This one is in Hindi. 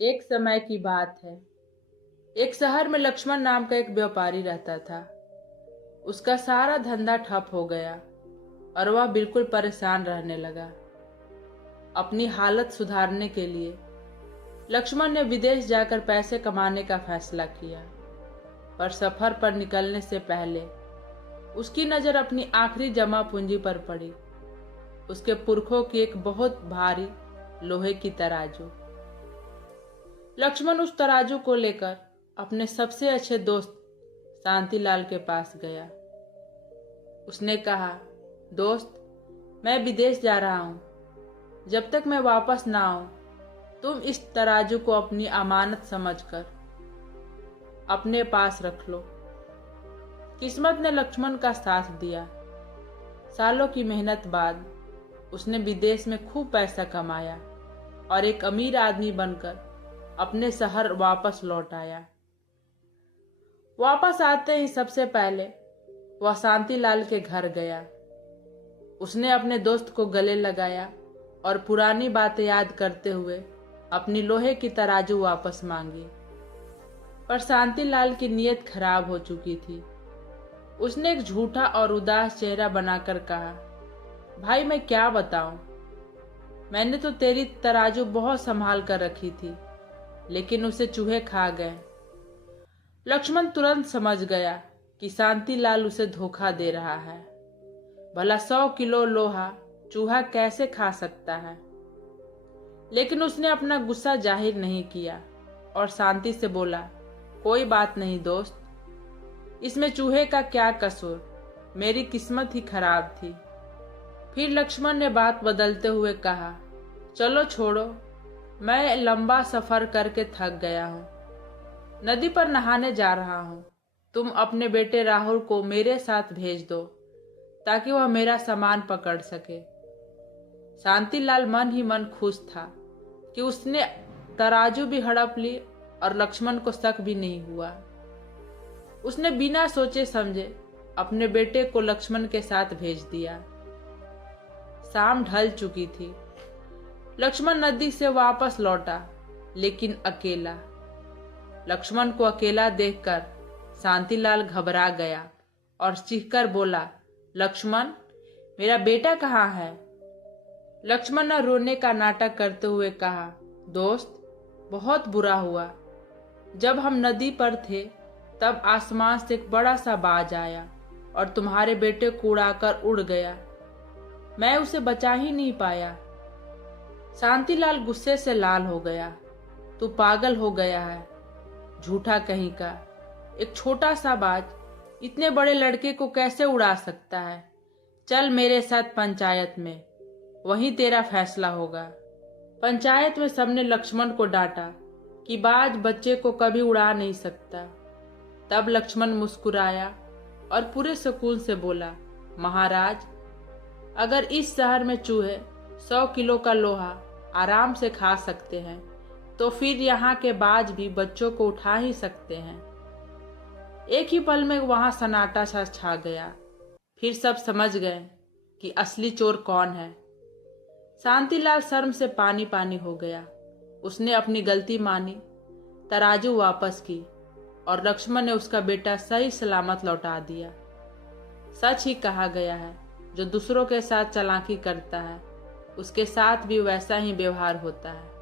एक समय की बात है। एक शहर में लक्ष्मण नाम का एक व्यापारी रहता था। उसका सारा धंधा ठप हो गया और वह बिल्कुल परेशान रहने लगा। अपनी हालत सुधारने के लिए लक्ष्मण ने विदेश जाकर पैसे कमाने का फैसला किया। पर सफर पर निकलने से पहले उसकी नजर अपनी आखिरी जमा पूंजी पर पड़ी, उसके पुरखों की एक बहुत भारी लोहे की तराजू। लक्ष्मण उस तराजू को लेकर अपने सबसे अच्छे दोस्त शांतिलाल के पास गया। उसने कहा, दोस्त, मैं विदेश जा रहा हूं। जब तक मैं वापस ना आऊं, तुम इस तराजू को अपनी अमानत समझकर अपने पास रख लो। किस्मत ने लक्ष्मण का साथ दिया। सालों की मेहनत बाद उसने विदेश में खूब पैसा कमाया और एक अमीर आदमी बनकर अपने शहर वापस लौट आया। वापस आते ही सबसे पहले वह शांतिलाल के घर गया। उसने अपने दोस्त को गले लगाया और पुरानी बातें याद करते हुए अपनी लोहे की तराजू वापस मांगी। पर शांतिलाल की नीयत खराब हो चुकी थी। उसने एक झूठा और उदास चेहरा बनाकर कहा, भाई, मैं क्या बताऊं, मैंने तो तेरी तराजू बहुत संभाल कर रखी थी, लेकिन उसे चूहे खा गए। लक्ष्मण तुरंत समझ गया कि शांतिलाल उसे धोखा दे रहा है। भला 100 किलो लोहा चूहा कैसे खा सकता है? लेकिन उसने अपना गुस्सा जाहिर नहीं किया और शांति से बोला, कोई बात नहीं दोस्त, इसमें चूहे का क्या कसूर, मेरी किस्मत ही खराब थी। फिर लक्ष्मण ने बात बदलते हुए कहा, चलो छोड़ो, मैं लंबा सफर करके थक गया हूं, नदी पर नहाने जा रहा हूं। तुम अपने बेटे राहुल को मेरे साथ भेज दो ताकि वह मेरा सामान पकड़ सके। शांतिलाल मन ही मन खुश था कि उसने तराजू भी हड़प ली और लक्ष्मण को शक भी नहीं हुआ। उसने बिना सोचे समझे अपने बेटे को लक्ष्मण के साथ भेज दिया। शाम ढल चुकी थी। लक्ष्मण नदी से वापस लौटा, लेकिन अकेला। लक्ष्मण को अकेला देखकर शांतिलाल घबरा गया और चीखकर बोला, लक्ष्मण, मेरा बेटा कहाँ है? लक्ष्मण ने रोने का नाटक करते हुए कहा, दोस्त, बहुत बुरा हुआ। जब हम नदी पर थे तब आसमान से एक बड़ा सा बाज आया और तुम्हारे बेटे को उड़ाकर उड़ गया। मैं उसे बचा ही नहीं पाया। शांतिलाल गुस्से से लाल हो गया। तू पागल हो गया है, झूठा कहीं का। एक छोटा सा बाज इतने बड़े लड़के को कैसे उड़ा सकता है? चल मेरे साथ पंचायत में, वहीं तेरा फैसला होगा। पंचायत में सबने लक्ष्मण को डांटा कि बाज बच्चे को कभी उड़ा नहीं सकता। तब लक्ष्मण मुस्कुराया और पूरे सुकून से बोला, महाराज, अगर इस शहर में चूहे 100 किलो का लोहा आराम से खा सकते हैं, तो फिर यहाँ के बाज भी बच्चों को उठा ही सकते हैं। एक ही पल में वहां सन्नाटा सा छा गया। फिर सब समझ गए कि असली चोर कौन है। शांतिलाल शर्म से पानी पानी हो गया। उसने अपनी गलती मानी, तराजू वापस की और लक्ष्मण ने उसका बेटा सही सलामत लौटा दिया। सच ही कहा गया है, जो दूसरों के साथ चालाकी करता है उसके साथ भी वैसा ही व्यवहार होता है।